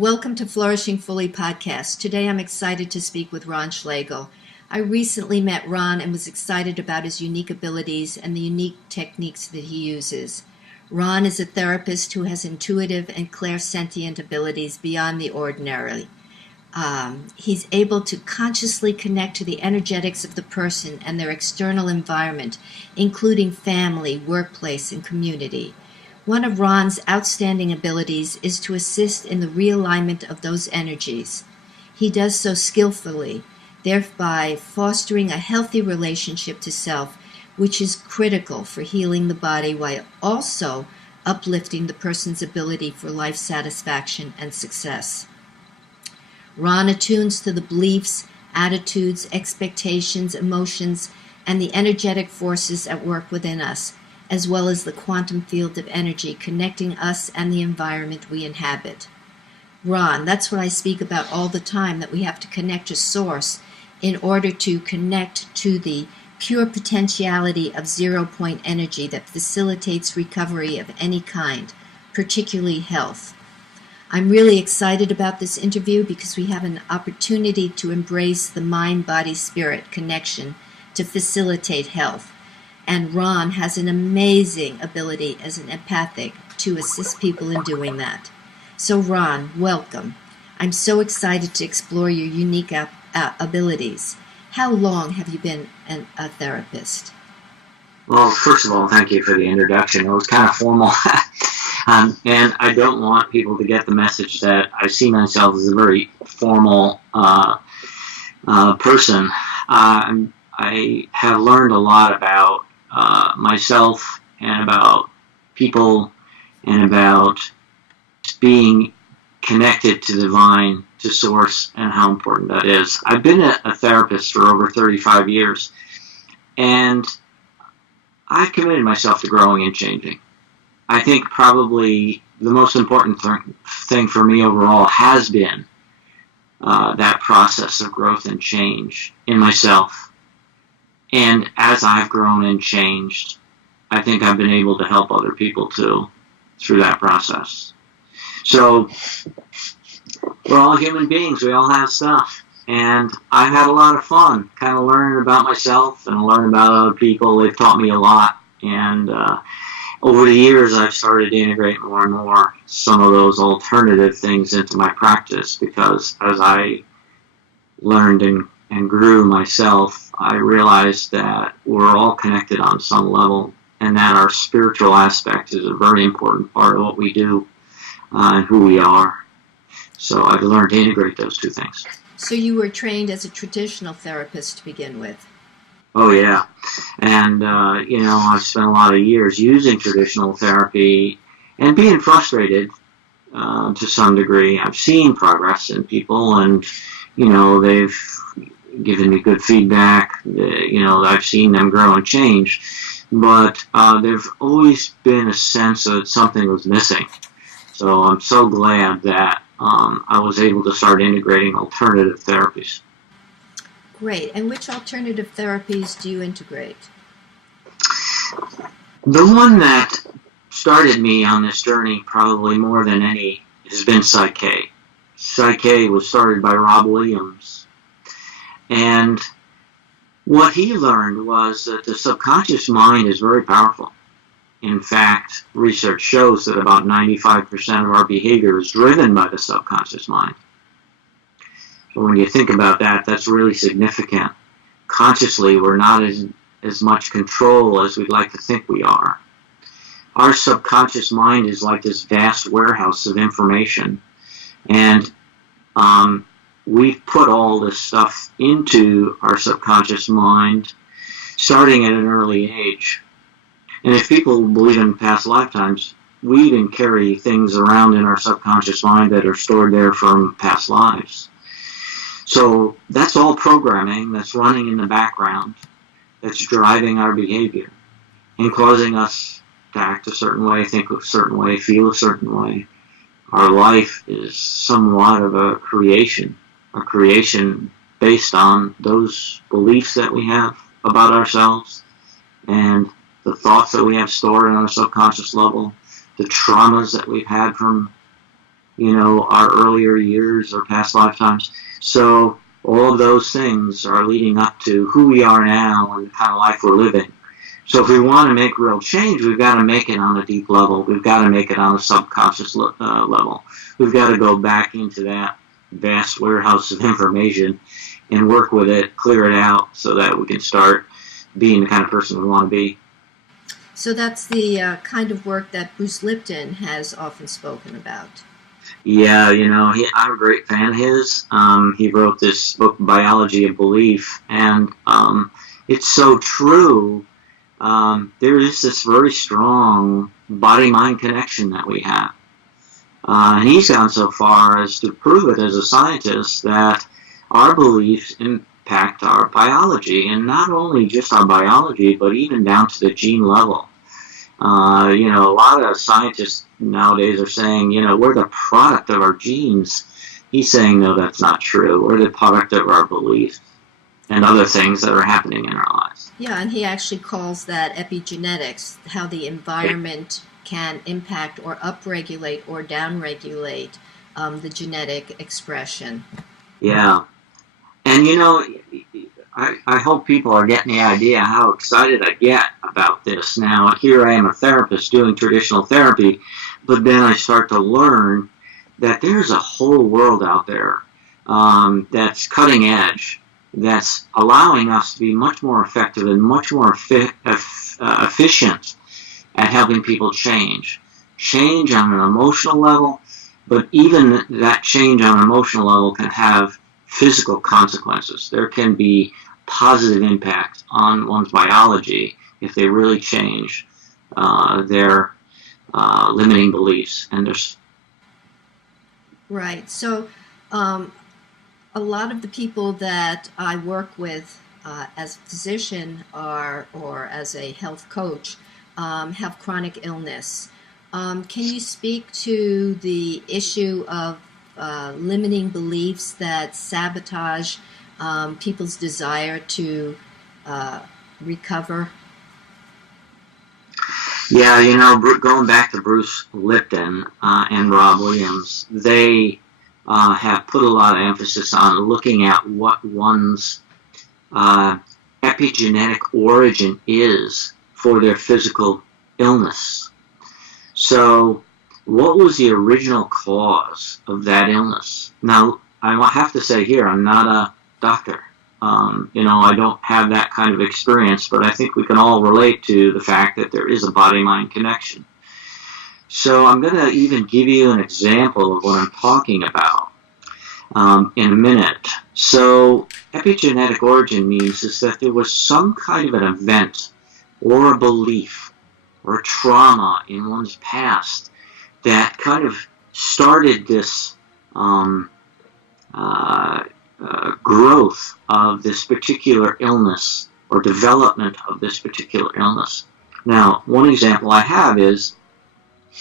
Welcome to Flourishing Fully podcast. Today I'm excited to speak with Ron Schlegel. I recently met Ron and was excited about his unique abilities and the unique techniques that he uses. Ron is a therapist who has intuitive and clairsentient abilities beyond the ordinary. He's able to consciously connect to the energetics of the person and their external environment, including family, workplace, and community. One of Ron's outstanding abilities is to assist in the realignment of those energies. He does so skillfully, thereby fostering a healthy relationship to self, which is critical for healing the body while also uplifting the person's ability for life satisfaction and success. Ron attunes to the beliefs, attitudes, expectations, emotions, and the energetic forces at work within us, as well as the quantum field of energy connecting us and the environment we inhabit. Ron, that's what I speak about all the time, that we have to connect to Source in order to connect to the pure potentiality of zero-point energy that facilitates recovery of any kind, particularly health. I'm really excited about this interview because we have an opportunity to embrace the mind-body-spirit connection to facilitate health. And Ron has an amazing ability as an empathic to assist people in doing that. So Ron, welcome. I'm so excited to explore your unique abilities. How long have you been a therapist? Well, first of all, thank you for the introduction. It was kind of formal. And I don't want people to get the message that I see myself as a very formal person. I have learned a lot about myself and about people and about being connected to the divine, to Source, and how important that is. I've been a therapist for over 35 years, and I've committed myself to growing and changing. I think probably the most important thing for me overall has been that process of growth and change in myself. And as I've grown and changed, I think I've been able to help other people too through that process. So we're all human beings. We all have stuff. And I've had a lot of fun kind of learning about myself and learning about other people. They've taught me a lot. And over the years, I've started to integrate more and more some of those alternative things into my practice because as I learned and grew myself, I realized that we're all connected on some level and that our spiritual aspect is a very important part of what we do and who we are. So I've learned to integrate those two things. So you were trained as a traditional therapist to begin with? Oh, yeah. And, I've spent a lot of years using traditional therapy and being frustrated to some degree. I've seen progress in people and, they've given me good feedback. I've seen them grow and change. But there's always been a sense that something was missing. So I'm so glad that I was able to start integrating alternative therapies. Great. And which alternative therapies do you integrate? The one that started me on this journey probably more than any has been Psych. Psych was started by Rob Williams. And what he learned was that the subconscious mind is very powerful. In fact, research shows that about 95% of our behavior is driven by the subconscious mind. So when you think about that, that's really significant. Consciously, we're not as much control as we'd like to think we are. Our subconscious mind is like this vast warehouse of information. And we've put all this stuff into our subconscious mind starting at an early age. And if people believe in past lifetimes, we even carry things around in our subconscious mind that are stored there from past lives. So that's all programming that's running in the background that's driving our behavior and causing us to act a certain way, think a certain way, feel a certain way. Our life is somewhat of a creation based on those beliefs that we have about ourselves and the thoughts that we have stored in our subconscious level, the traumas that we've had from our earlier years or past lifetimes. So all of those things are leading up to who we are now and the kind of life we're living. So if we want to make real change, we've got to make it on a deep level. We've got to make it on a subconscious level. We've got to go back into that vast warehouse of information and work with it, clear it out, so that we can start being the kind of person we want to be. So that's the kind of work that Bruce Lipton has often spoken about. Yeah, I'm a great fan of his. He wrote this book, Biology of Belief, and it's so true. There is this very strong body-mind connection that we have. And he's gone so far as to prove it as a scientist that our beliefs impact our biology, and not only just our biology, but even down to the gene level. A lot of scientists nowadays are saying, we're the product of our genes. He's saying, no, that's not true. We're the product of our beliefs and other things that are happening in our lives. Yeah, and he actually calls that epigenetics, how the environment can impact or upregulate or downregulate the genetic expression. Yeah. And, I hope people are getting the idea how excited I get about this. Now, here I am, a therapist doing traditional therapy, but then I start to learn that there's a whole world out there that's cutting edge, that's allowing us to be much more effective and much more efficient at helping people change. Change on an emotional level, but even that change on an emotional level can have physical consequences. There can be positive impact on one's biology if they really change their limiting beliefs. And there's right. So a lot of the people that I work with as a physician or as a health coach have chronic illness. Can you speak to the issue of limiting beliefs that sabotage people's desire to recover? Yeah, going back to Bruce Lipton and Rob Williams, they have put a lot of emphasis on looking at what one's epigenetic origin is for their physical illness. So, what was the original cause of that illness? Now, I have to say here, I'm not a doctor. I don't have that kind of experience, but I think we can all relate to the fact that there is a body-mind connection. So I'm going to even give you an example of what I'm talking about in a minute. So epigenetic origin means is that there was some kind of an event or a belief or a trauma in one's past that kind of started this growth of this particular illness or development of this particular illness. Now, one example I have is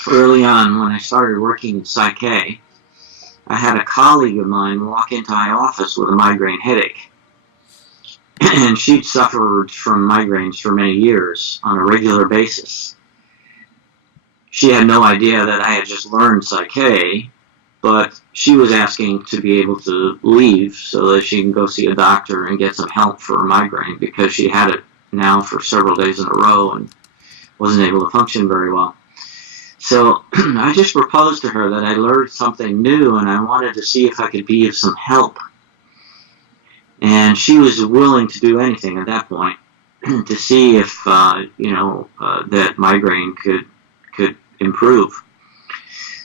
early on when I started working in Psych, I had a colleague of mine walk into my office with a migraine headache. And she'd suffered from migraines for many years on a regular basis. She had no idea that I had just learned Psych, but she was asking to be able to leave so that she can go see a doctor and get some help for a migraine because she had it now for several days in a row and wasn't able to function very well. So I just proposed to her that I learned something new and I wanted to see if I could be of some help. And she was willing to do anything at that point to see if, that migraine could improve.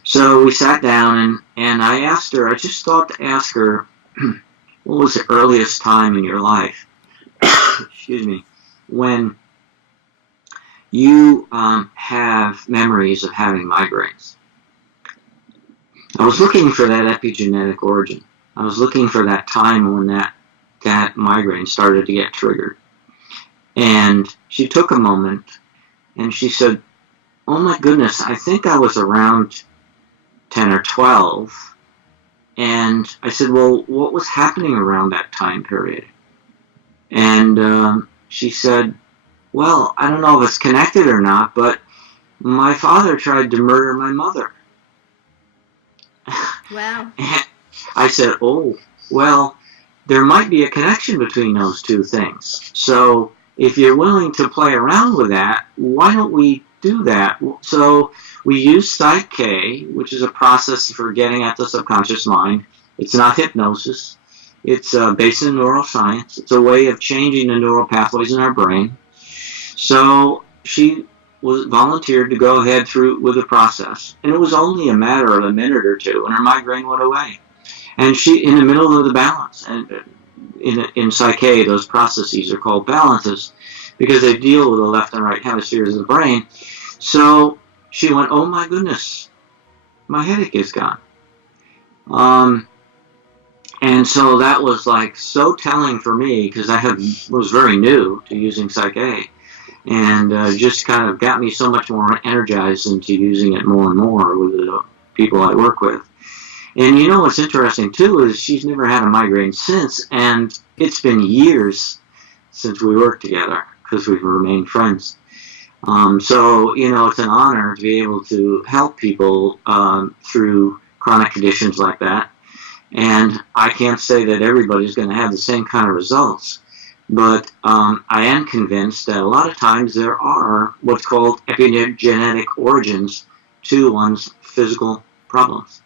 So we sat down and I asked her, I just thought to ask her, what was the earliest time in your life, excuse me, when you have memories of having migraines? I was looking for that epigenetic origin. I was looking for that time when that migraine started to get triggered. And she took a moment and she said, oh my goodness, I think I was around 10 or 12. And I said, well, what was happening around that time period? And she said, well, I don't know if it's connected or not, but my father tried to murder my mother. Wow. And I said, oh, well, there might be a connection between those two things. So if you're willing to play around with that, why don't we do that? So we use Psych, which is a process for getting at the subconscious mind. It's not hypnosis. It's based in neuroscience. It's a way of changing the neural pathways in our brain. So she was volunteered to go ahead through with the process. And it was only a matter of a minute or two, and her migraine went away. And she, in the middle of the balance, and in Psych, those processes are called balances because they deal with the left and right hemispheres of the brain. So she went, oh my goodness, my headache is gone. And so that was like so telling for me because was very new to using Psych, and just kind of got me so much more energized into using it more and more with the people I work with. And you know what's interesting too is she's never had a migraine since, and it's been years since we worked together because we've remained friends. So, you know, it's an honor to be able to help people through chronic conditions like that. And I can't say that everybody's going to have the same kind of results, but I am convinced that a lot of times there are what's called epigenetic origins to one's physical problems.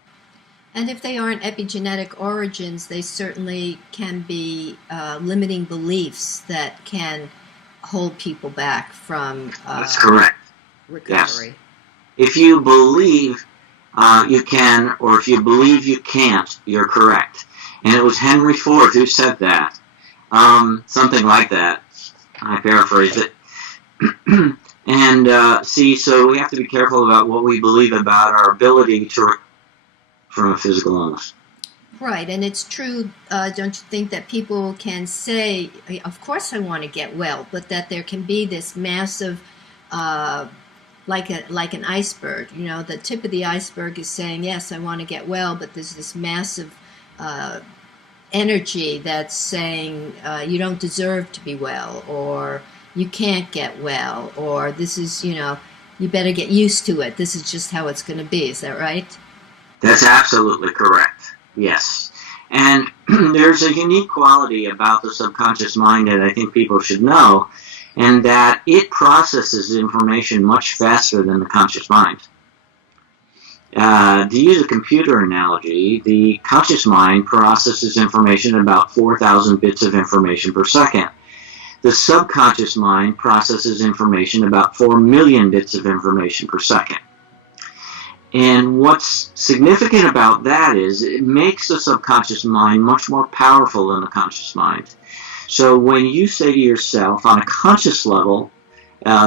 And if they aren't epigenetic origins, they certainly can be limiting beliefs that can hold people back from That's correct. recovery. Yes. If you believe you can, or if you believe you can't, you're correct. And it was Henry Ford who said that. Something like that. I paraphrase it. And see, so we have to be careful about what we believe about our ability to from a physical illness. Right, and it's true, don't you think, that people can say, of course I want to get well, but that there can be this massive, like an iceberg, you know, the tip of the iceberg is saying, yes, I want to get well, but there's this massive energy that's saying you don't deserve to be well, or you can't get well, or this is, you know, you better get used to it. This is just how it's going to be. Is that right? That's absolutely correct. Yes. And there's a unique quality about the subconscious mind that I think people should know, and that it processes information much faster than the conscious mind. To use a computer analogy, the conscious mind processes information at about 4,000 bits of information per second. The subconscious mind processes information about 4 million bits of information per second. And what's significant about that is it makes the subconscious mind much more powerful than the conscious mind. So when you say to yourself on a conscious level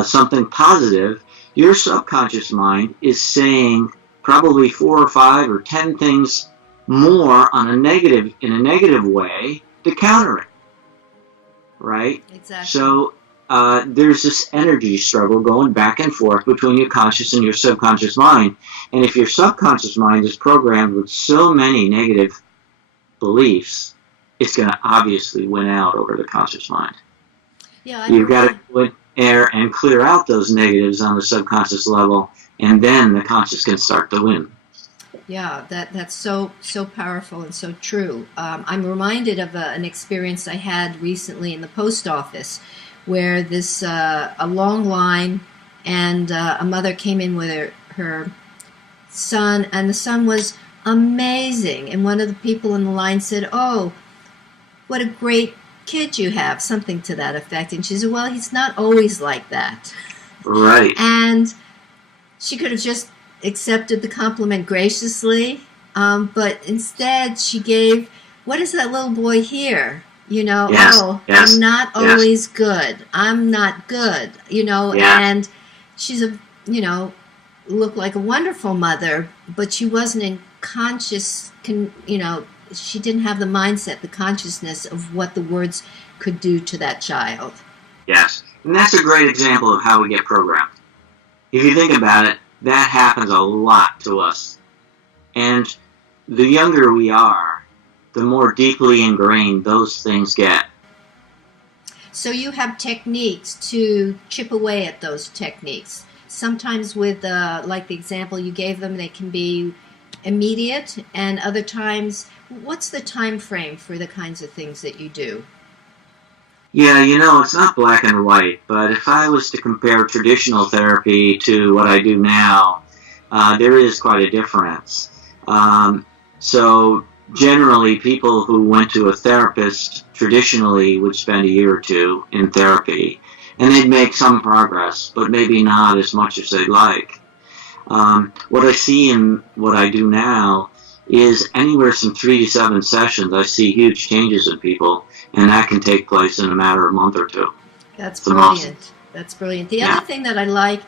something positive, your subconscious mind is saying probably 4 or 5 or 10 things more in a negative way to counter it. Right? Exactly. So there's this energy struggle going back and forth between your conscious and your subconscious mind. And if your subconscious mind is programmed with so many negative beliefs, it's going to obviously win out over the conscious mind. Yeah, You've got to go in there and clear out those negatives on the subconscious level, and then the conscious can start to win. Yeah, that's so powerful and so true. I'm reminded of an experience I had recently in the post office, where a long line, and a mother came in with her son, and the son was amazing. And one of the people in the line said, "Oh, what a great kid you have," something to that effect. And she said, "Well, he's not always like that." Right. And she could have just accepted the compliment graciously, but instead she gave, "What does that little boy hear? You know, yes, I'm not always good. I'm not good, you know," and she's looked like a wonderful mother, but she wasn't in conscious, she didn't have the mindset, the consciousness of what the words could do to that child. Yes, and that's a great example of how we get programmed. If you think about it, that happens a lot to us. And the younger we are, the more deeply ingrained those things get. So you have techniques to chip away at those techniques. Sometimes with, like the example you gave them, they can be immediate, and other times, what's the time frame for the kinds of things that you do? Yeah, it's not black and white, but if I was to compare traditional therapy to what I do now, there is quite a difference. So generally, people who went to a therapist traditionally would spend a year or two in therapy, and they'd make some progress, but maybe not as much as they'd like. What I see in what I do now is anywhere from 3 to 7 sessions, I see huge changes in people, and that can take place in a matter of a month or two. That's brilliant. That's brilliant. The other thing that I like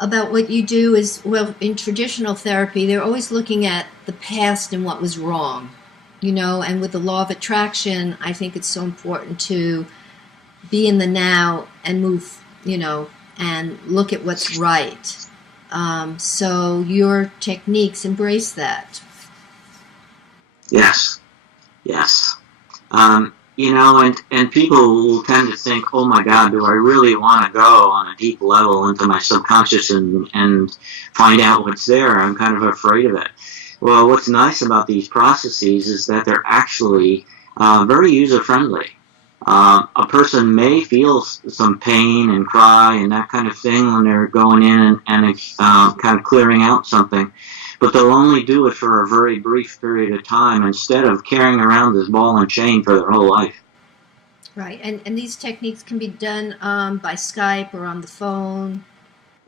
about what you do is, well, in traditional therapy, they're always looking at the past and what was wrong, and with the law of attraction, I think it's so important to be in the now and move, and look at what's right. So your techniques embrace that. Yes. And people will tend to think, oh my God, do I really want to go on a deep level into my subconscious and find out what's there? I'm kind of afraid of it. Well, what's nice about these processes is that they're actually very user-friendly. A person may feel some pain and cry and that kind of thing when they're going in and kind of clearing out something, but they'll only do it for a very brief period of time instead of carrying around this ball and chain for their whole life. Right, and these techniques can be done by Skype or on the phone?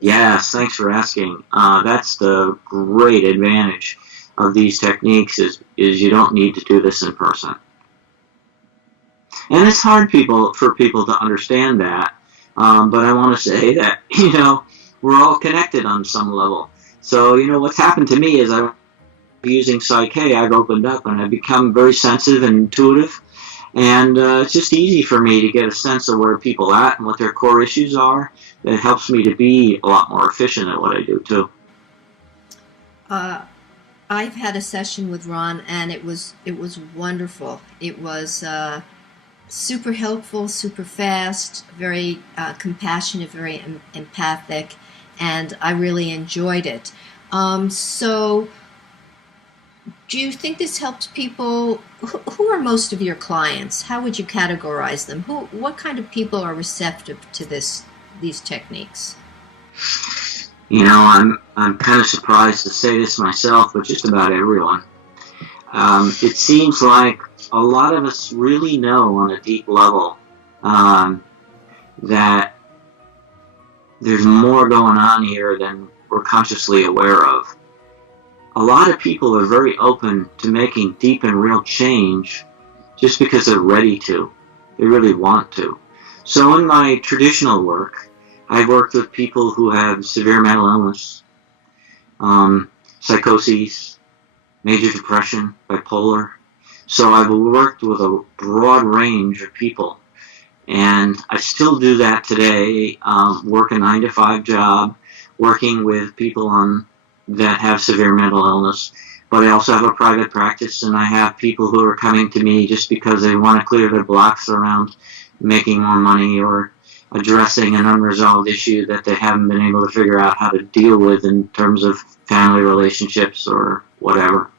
Yes, thanks for asking. That's the great advantage of these techniques is you don't need to do this in person. And it's hard for people to understand that, but I want to say that, we're all connected on some level. So, what's happened to me is I'm using Psych, I've opened up and I've become very sensitive and intuitive, and it's just easy for me to get a sense of where people are at and what their core issues are. It helps me to be a lot more efficient at what I do, too. I've had a session with Ron, and it was wonderful. It was super helpful, super fast, very compassionate, very empathic, and I really enjoyed it. So do you think this helps people? Who are most of your clients? How would you categorize them? What kind of people are receptive to these techniques? I'm kind of surprised to say this myself, but just about everyone. It seems like a lot of us really know on a deep level that there's more going on here than we're consciously aware of. A lot of people are very open to making deep and real change just because they're ready to. They really want to. So in my traditional work, I've worked with people who have severe mental illness, psychoses, major depression, bipolar. So I've worked with a broad range of people. And I still do that today, work a 9-to-5 job, working with people that have severe mental illness. But I also have a private practice, and I have people who are coming to me just because they want to clear their blocks around making more money or addressing an unresolved issue that they haven't been able to figure out how to deal with in terms of family relationships or whatever.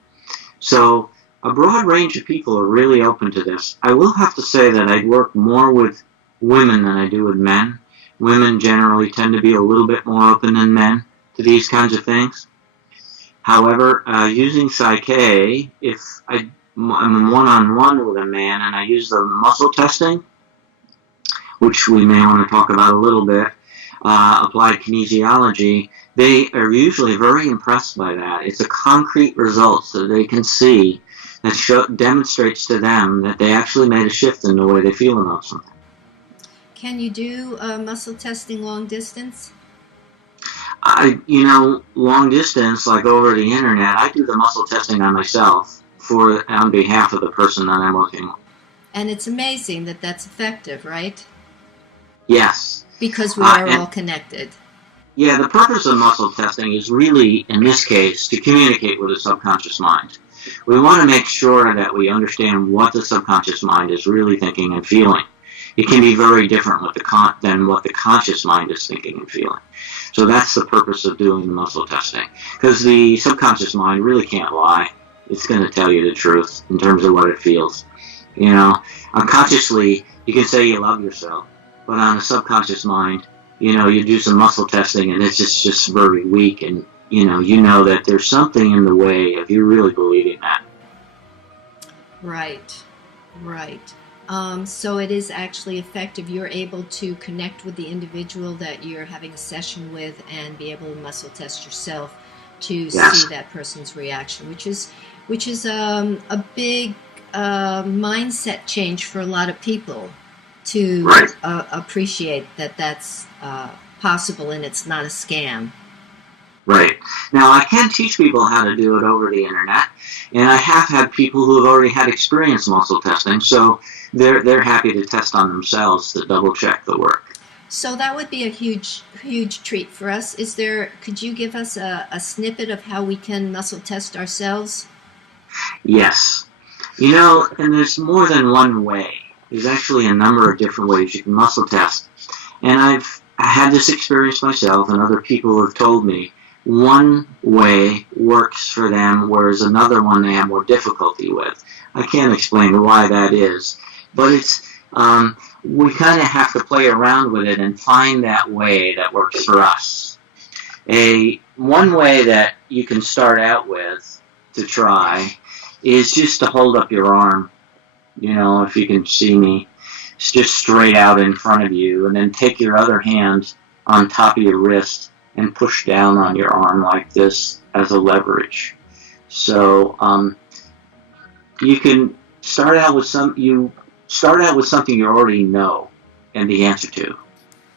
So a broad range of people are really open to this. I will have to say that I work more with women than I do with men. Women generally tend to be a little bit more open than men to these kinds of things. However, using Psych, if I'm one-on-one with a man and I use the muscle testing, which we may want to talk about a little bit, applied kinesiology, they are usually very impressed by that. It's a concrete result that they can see that demonstrates to them that they actually made a shift in the way they feel about something. Can you do muscle testing long distance? Long distance, like over the internet, I do the muscle testing on myself on behalf of the person that I'm working with. And it's amazing that that's effective, right? Yes. Because we are all connected. Yeah, the purpose of muscle testing is really, in this case, to communicate with the subconscious mind. We want to make sure that we understand what the subconscious mind is really thinking and feeling. it can be very different than what the conscious mind is thinking and feeling. So that's the purpose of doing the muscle testing, because the subconscious mind really can't lie. It's going to tell you the truth in terms of what it feels. Unconsciously, you can say you love yourself, but on a subconscious mind, you do some muscle testing and it's just very weak, and you know that there's something in the way of you really believing that. Right. So it is actually effective. You're able to connect with the individual that you're having a session with and be able to muscle test yourself to see that person's reaction, which is a big mindset change for a lot of people to appreciate that that's possible and it's not a scam. Right. Now, I can teach people how to do it over the internet, and I have had people who have already had experience muscle testing, so they're happy to test on themselves to double check the work. So that would be a huge treat for us. Could you give us a snippet of how we can muscle test ourselves? Yes. And there's more than one way. There's actually a number of different ways you can muscle test. And I've had this experience myself, and other people have told me one way works for them, whereas another one they have more difficulty with. I can't explain why that is, but it's we kind of have to play around with it and find that way that works for us. One way that you can start out with to try is just to hold up your arm. If you can see me, it's just straight out in front of you, and then take your other hand on top of your wrist and push down on your arm like this as a leverage. So you can start out with something you already know and the answer to,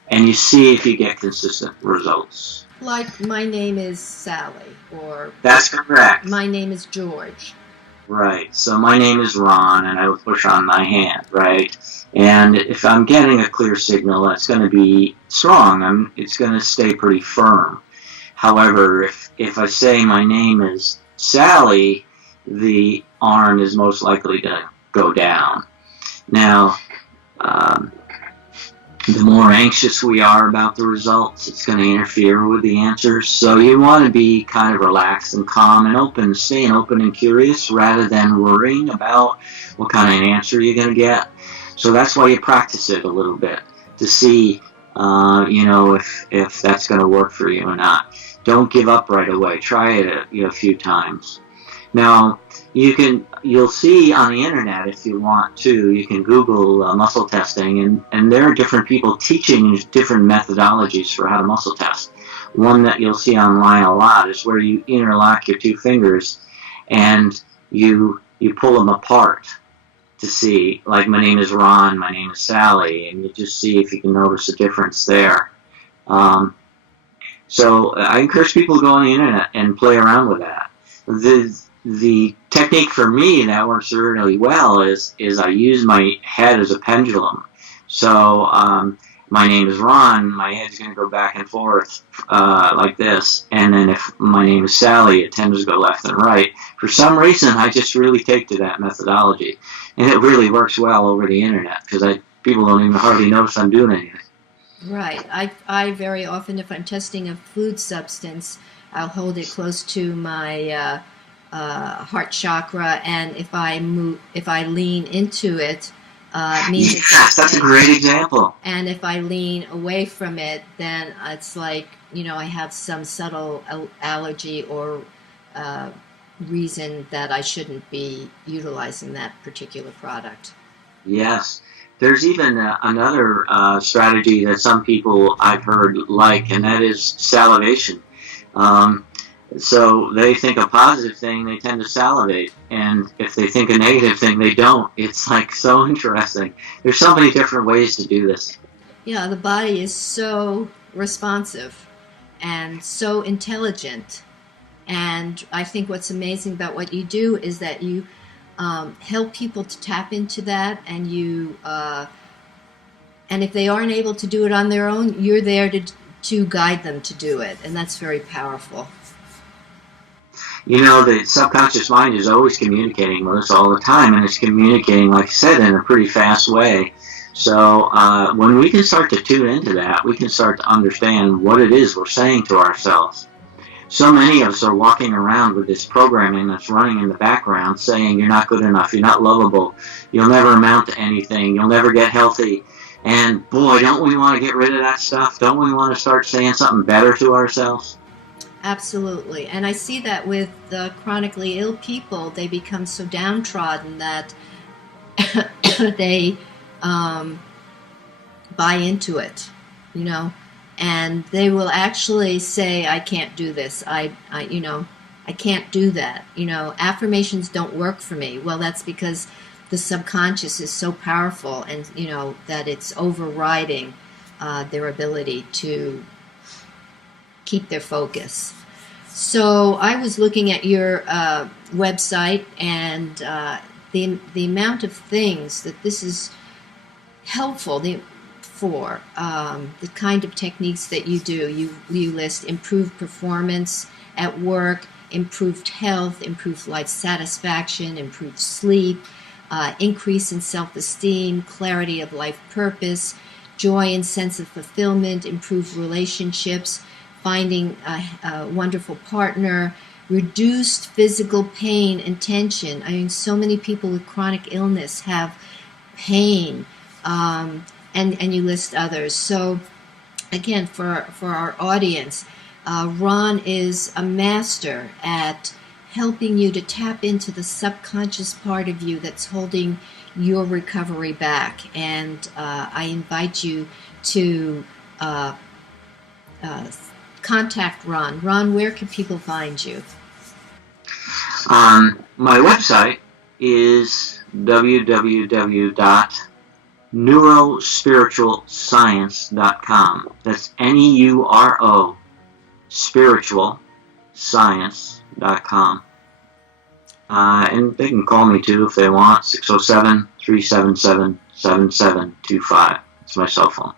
and you see if you get consistent results. Like, my name is Sally, or that's correct. My name is George. Right. So my name is Ron, and I will push on my hand, right? And if I'm getting a clear signal, that's going to be strong. It's going to stay pretty firm. However, if I say my name is Sally, the arm is most likely to go down. Now, the more anxious we are about the results, it's going to interfere with the answers. So you want to be kind of relaxed and calm and open, staying open and curious rather than worrying about what kind of answer you're going to get. So that's why you practice it a little bit to see, if that's going to work for you or not. Don't give up right away. Try it a few times. Now, you'll see on the internet, if you want to, you can Google muscle testing, and there are different people teaching different methodologies for how to muscle test. One that you'll see online a lot is where you interlock your two fingers and you pull them apart to see, like, my name is Ron, my name is Sally, and you just see if you can notice a difference there. So I encourage people to go on the internet and play around with that. The technique for me that works really well is I use my head as a pendulum. So my name is Ron, my head's going to go back and forth like this. And then if my name is Sally, it tends to go left and right. For some reason, I just really take to that methodology. And it really works well over the internet because people don't even hardly notice I'm doing anything. Right. I very often, if I'm testing a food substance, I'll hold it close to my heart chakra, and if I lean into it, means yes, that's a great example. And if I lean away from it, then it's like, I have some subtle allergy or reason that I shouldn't be utilizing that particular product. Yes. There's even another strategy that some people I've heard like, and that is salivation. So they think a positive thing, they tend to salivate. And if they think a negative thing, they don't. It's like so interesting. There's so many different ways to do this. Yeah, the body is so responsive and so intelligent. And I think what's amazing about what you do is that you help people to tap into that, and and if they aren't able to do it on their own, you're there to guide them to do it, and that's very powerful. The subconscious mind is always communicating with us all the time, and it's communicating, like I said, in a pretty fast way. So when we can start to tune into that, we can start to understand what it is we're saying to ourselves. So many of us are walking around with this programming that's running in the background saying you're not good enough, you're not lovable, you'll never amount to anything, you'll never get healthy. And boy, don't we want to get rid of that stuff? Don't we want to start saying something better to ourselves? Absolutely. And I see that with the chronically ill people. They become so downtrodden that they buy into it, you know, and they will actually say, I can't do this. I can't do that. You know, affirmations don't work for me. Well, that's because the subconscious is so powerful, and, you know, that it's overriding their ability to keep their focus. So I was looking at your website, and the amount of things that this is helpful for, the kind of techniques that you do. You list improved performance at work, improved health, improved life satisfaction, improved sleep, increase in self-esteem, clarity of life purpose, joy and sense of fulfillment, improved relationships, finding a wonderful partner, reduced physical pain and tension. I mean, so many people with chronic illness have pain, and you list others. So, again, for our audience, Ron is a master at helping you to tap into the subconscious part of you that's holding your recovery back. And I invite you to contact Ron. Ron, where can people find you? My website is www.neurospiritualscience.com. That's NEURO spiritualscience.com. And they can call me too if they want, 607-377-7725. It's my cell phone.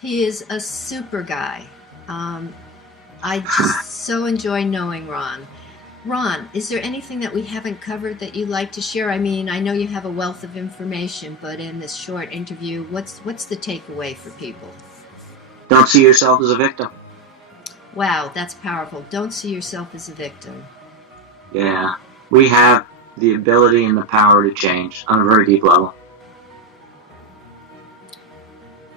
He is a super guy. I just so enjoy knowing Ron. Ron, is there anything that we haven't covered that you'd like to share? I mean, I know you have a wealth of information, but in this short interview, what's the takeaway for people? Don't see yourself as a victim. Wow, that's powerful. Don't see yourself as a victim. Yeah. We have the ability and the power to change on a very deep level.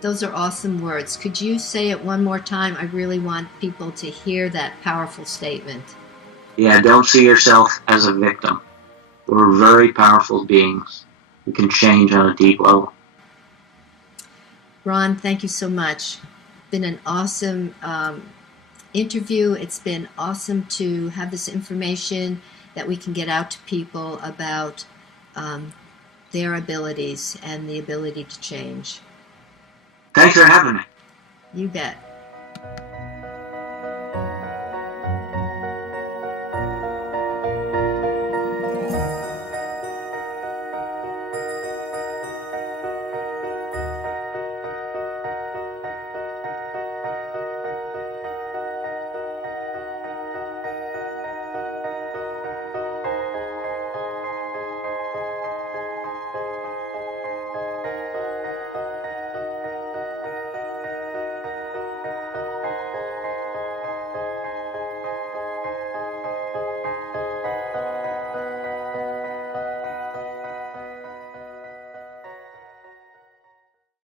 Those are awesome words. Could you say it one more time? I really want people to hear that powerful statement. Yeah, don't see yourself as a victim. We're very powerful beings. We can change on a deep level. Ron, thank you so much. It's been an awesome interview. It's been awesome to have this information that we can get out to people about their abilities and the ability to change. Thanks for having me. You bet.